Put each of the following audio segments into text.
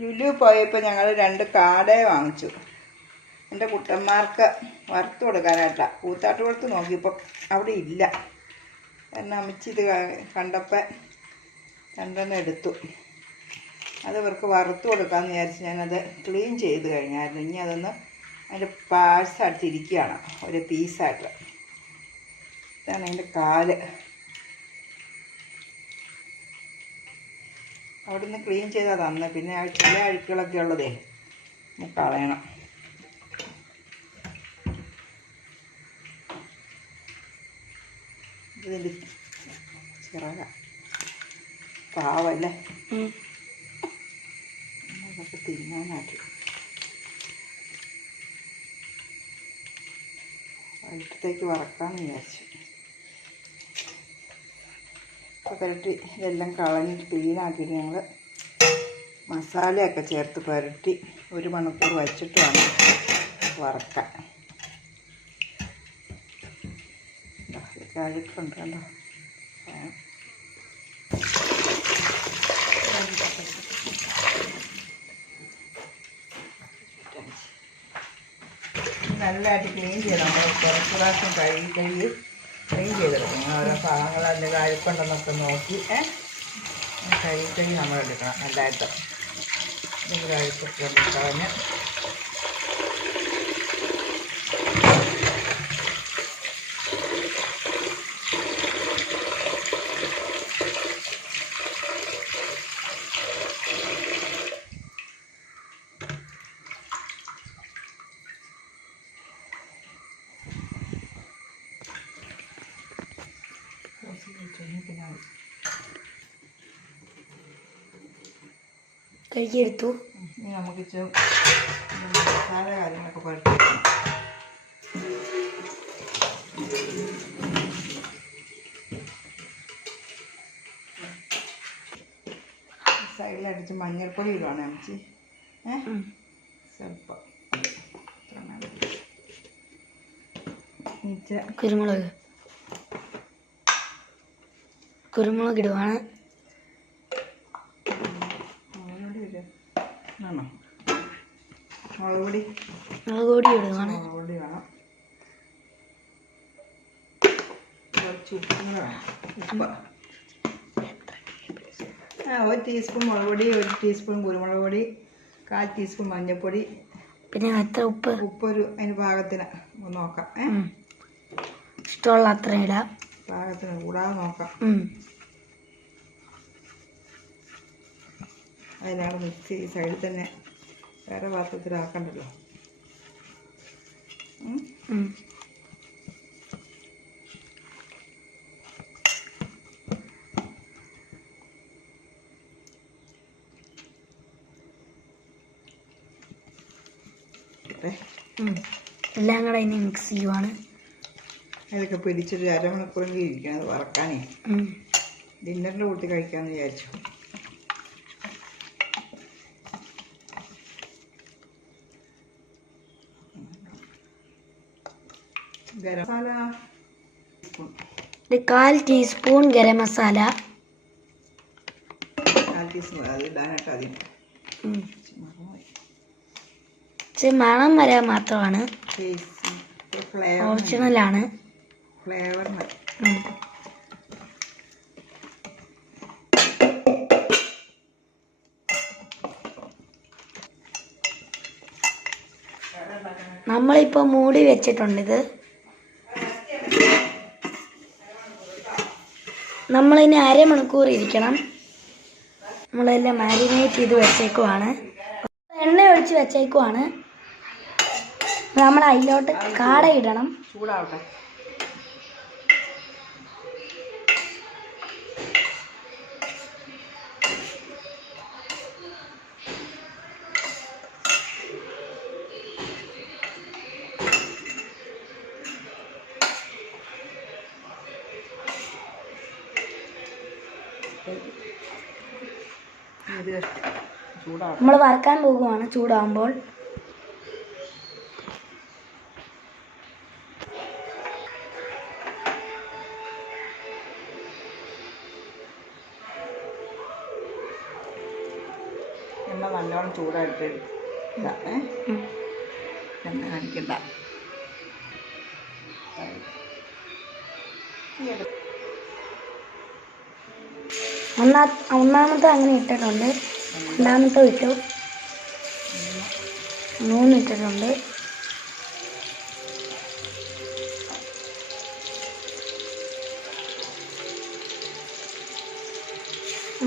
ലുലു പോയപ്പോൾ ഞങ്ങൾ 2 കാടയെ വാങ്ങിച്ചു. എൻ്റെ കുട്ടന്മാർക്ക് വറുത്ത് കൊടുക്കാനായിട്ടാണ്. കൂത്താട്ടുകുളത്ത് നോക്കിയപ്പോൾ അവിടെ ഇല്ല. കാരണം അമ്മച്ചി ഇത് കണ്ടപ്പോൾ 2 എടുത്തു. അത് ഇവർക്ക് വറുത്ത് കൊടുക്കാമെന്ന് വിചാരിച്ച് ഞാനത് ക്ലീൻ ചെയ്ത് കഴിഞ്ഞായിരുന്നു. ഇനി അതൊന്ന് അതിൻ്റെ പാഴ്സായിട്ട് ഇരിക്കുകയാണ്, ഒരു പീസായിട്ട്. ഇതാണ് അതിൻ്റെ കാല്. അവിടെ നിന്ന് ക്ലീൻ ചെയ്താൽ തന്ന്. പിന്നെ ചില അഴുക്കുകളൊക്കെ ഉള്ളതേ നമുക്ക് കളയണം. ഇതിൻ്റെ ചിറക പാവല്ലേ, അതൊക്കെ തിന്നാനായിട്ട്. വൈകിട്ടത്തേക്ക് വറക്കാമെന്ന് വിചാരിച്ചു. അപ്പോൾ പുരട്ടി ഇതെല്ലാം കളഞ്ഞിട്ട് ക്ലീനാക്കിയിട്ട് ഞങ്ങൾ മസാലയൊക്കെ ചേർത്ത് പുരട്ടി 1 മണിക്കൂർ വച്ചിട്ട് വേണം വറക്കാൻ. അഴുക്കുണ്ട് കണ്ടോ. നല്ലതായിട്ട് ക്ലീൻ ചെയ്യണം. നമ്മൾ കുറച്ച് പ്രാവശ്യം കഴുകി ക്ലീൻ ചെയ്തെടുക്കണം. ഓരോ ഭാഗങ്ങൾ അതിൻ്റെ അഴുക്കുണ്ടെന്നൊക്കെ നോക്കി കഴുകി നമ്മളെടുക്കണം. നല്ലതായിട്ട് ഇതിൻ്റെ അഴുക്കൊക്കെ കളഞ്ഞ് കഴുകിയെടുത്തു. ഇനി നമുക്ക് മസാല കാര്യങ്ങളൊക്കെ പുരട്ടി സൈഡിലടിച്ച് മഞ്ഞൾപ്പൊടി ഇടുവാണ് അമ്മച്ചി. സ്വല്പം കുരുമുളക് ഇടുവാണ്. ആണോ? മുളക് പൊടി ഇടുവാണ്. മുളക് പൊടി വേണം. കുറച്ച് ഉപ്പും കൂടെ വേണം. ഉപ്പ് 1 ടീസ്പൂൺ മുളക് പൊടി, 1 ടീസ്പൂൺ കുരുമുളക് പൊടി, 1/4 ടീസ്പൂൺ മഞ്ഞൾപ്പൊടി. പിന്നെ എത്ര ഉപ്പ്? ഉപ്പൊരു അതിന് പാകത്തിന് നോക്കാം. ഇഷ്ടമുള്ള അത്ര ഇടാം. പാകത്തിന് കൂടാതെ നോക്കാം. അതിനാണ് മിക്സ് ഈ സൈഡിൽ തന്നെ, വേറെ പാത്രത്തിലാക്കണ്ടല്ലോ. എല്ലാം കൂടെ ഇനി മിക്സ് ചെയ്യുവാണ്. അതൊക്കെ പിടിച്ചൊരു 1/2 മണിക്കൂറെങ്കിലും ഇരിക്കണം അത് വറക്കാനേ. ഡിന്നറിൻ്റെ കൂട്ടി കഴിക്കാമെന്ന് വിചാരിച്ചു. ഗരം മസാല 1/4 ടീസ്പൂൺ ഗരം മസാല. 1/4 ടീസ്പൂൺ അത് ഇടാനായിട്ട് ആദ്യം മണം വരാൻ മാത്രമാണ്, ഓപ്ഷണലാണ്. ഫ്ലേവറിന് നമ്മളിപ്പോൾ മൂടി വെച്ചിട്ടുണ്ട്. നമ്മളിനി 1/2 മണിക്കൂർ ഇരിക്കണം. നമ്മളെല്ലാം മാരിനേറ്റ് ചെയ്ത് വെച്ചേക്കുവാണ്. എണ്ണ ഒഴിച്ച് വെച്ചേക്കുവാണ്. നമ്മൾ അതിലോട്ട് കാട ഇടണം. ചൂടാവട്ടെ. നമ്മൾ വറക്കാൻ പോകുവാണ്. ചൂടാകുമ്പോൾ എണ്ണ നല്ലോണം ചൂടായിട്ട് എണ്ണ കാണിക്കണ്ട. ഒന്നാമത്തെ അങ്ങനെ ഇട്ടിട്ടുണ്ട്, രണ്ടാമത്തെ ഇട്ടു, 3 ഇട്ടിട്ടുണ്ട്,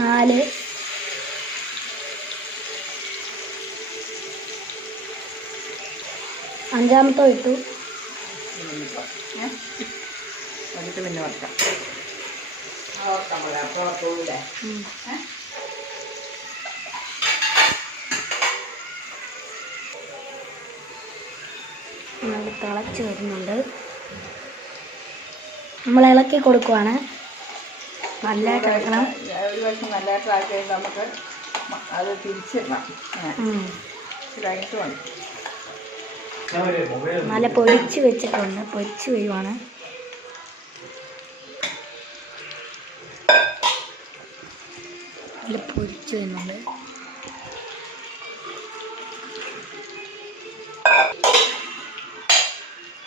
4, 5 ഇട്ടു. എന്നിട്ട് പിന്നെ വറക്കാം. ഓർക്കാൻ പോലെ അപ്പോൾ തോന്നില്ലേ. നല്ല തിളച്ച് വരുന്നുണ്ട്. നമ്മൾ ഇളക്കി കൊടുക്കുവാണ്. നല്ലതായിട്ട് ഇളക്കണം. ഒരു വർഷം നല്ലതായിട്ട് ആക്കി കഴിഞ്ഞാൽ നമുക്ക് അത് തിരിച്ചിടണം. കഴിഞ്ഞിട്ട് മതി. നല്ല പൊരിച്ച് വെച്ചിട്ടുണ്ട്, പൊരിച്ച് വരുവാണ്. നല്ല പൊരിച്ച് വരുന്നുണ്ട്.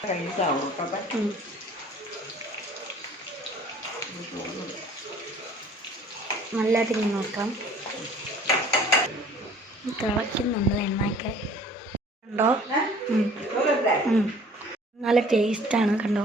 കഴിഞ്ഞിട്ടാവും നല്ലതായിട്ട് ഇങ്ങനെ നോക്കാം. തിളയ്ക്കുന്നുണ്ട് എണ്ണയൊക്കെ, കണ്ടോ? നല്ല ടേസ്റ്റാണ്, കണ്ടോ?